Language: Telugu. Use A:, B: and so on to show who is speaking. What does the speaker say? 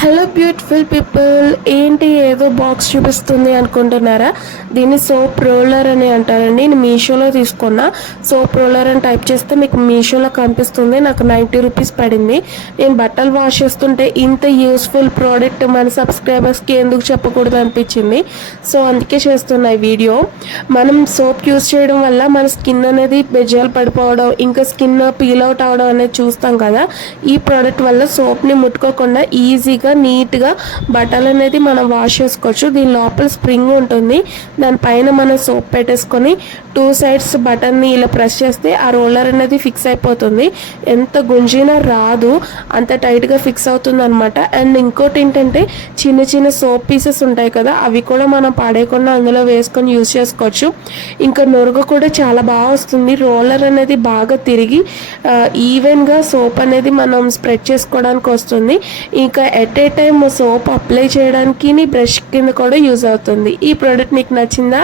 A: హలో బ్యూటిఫుల్ పీపుల్ ఏంటి ఏదో బాక్స్ చూపిస్తుంది అనుకుంటున్నారా? దీన్ని సోప్ రోలర్ అని అంటారండి. నేను మీషోలో తీసుకున్నా. సోప్ రోలర్ అని టైప్ చేస్తే మీకు మీషోలో కనిపిస్తుంది. నాకు నైంటీ రూపీస్ పడింది. నేను బట్టలు వాష్ చేస్తుంటే ఇంత యూస్ఫుల్ ప్రోడక్ట్ మన సబ్స్క్రైబర్స్కి ఎందుకు చెప్పకూడదు అనిపించింది. సో అందుకే చేస్తున్నా ఈ వీడియో మనం సోప్ యూస్ చేయడం వల్ల మన స్కిన్ అనేది బెజాలు పడిపోవడం ఇంకా స్కిన్ పీల్ అవుట్ అవడం అనేది చూస్తాం కదా. ఈ ప్రోడక్ట్ వల్ల సోప్ని ముట్టుకోకుండా ఈజీగా నీట్గా బట్టలు అనేది మనం వాష్ చేసుకోవచ్చు. దీని లోపల స్ప్రింగ్ ఉంటుంది. దానిపైన మనం సోప్ పెట్టేసుకొని టూ సైడ్స్ బటన్ని ఇలా ప్రెస్ చేస్తే ఆ రోలర్ అనేది ఫిక్స్ అయిపోతుంది. ఎంత గుంజినా రాదు. అంత టైట్గా ఫిక్స్ అవుతుంది అనమాట అండ్ ఇంకోటి ఏంటంటే చిన్న చిన్న సోప్ పీసెస్ ఉంటాయి కదా అవి కూడా మనం పాడేయకుండా అందులో వేసుకొని యూజ్ చేసుకోవచ్చు. ఇంకా నొరుగు కూడా చాలా బాగా వస్తుంది. రోలర్ అనేది బాగా తిరిగి ఈవెన్గా సోప్ అనేది మనం స్ప్రెడ్ చేసుకోవడానికి వస్తుంది. ఇంకా at a time soap apply చేయడానికి బ్రష్ కింద కూడా యూజ్ అవుతుంది. ఈ ప్రోడక్ట్ మీకు నచ్చిందా?